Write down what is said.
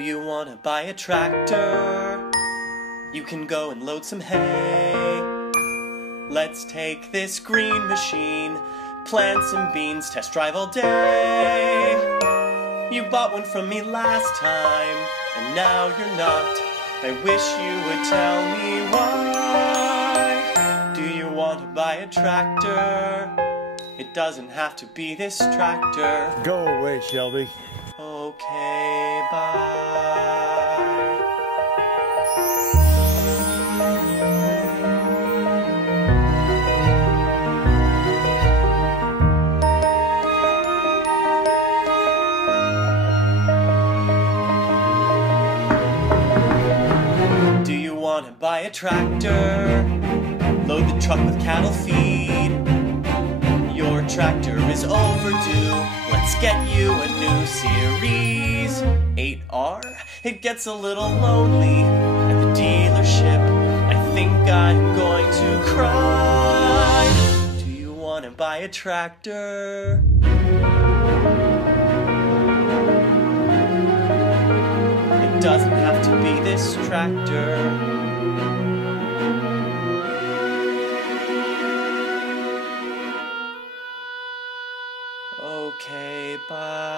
you wanna buy a tractor? You can go and load some hay. Let's take this green machine, plant some beans, test drive all day. You bought one from me last time, and now you're not. I wish you would tell me why. Do you want to buy a tractor? It doesn't have to be this tractor. Go away, Shelby. Okay, bye. Do you want to buy a tractor? Load the truck with cattle feed. Your tractor is overdue. Let's get you a new series. 8R? It gets a little lonely at the dealership. I think I'm going to cry. Do you want to buy a tractor? It doesn't have to be this tractor. Okay, bye.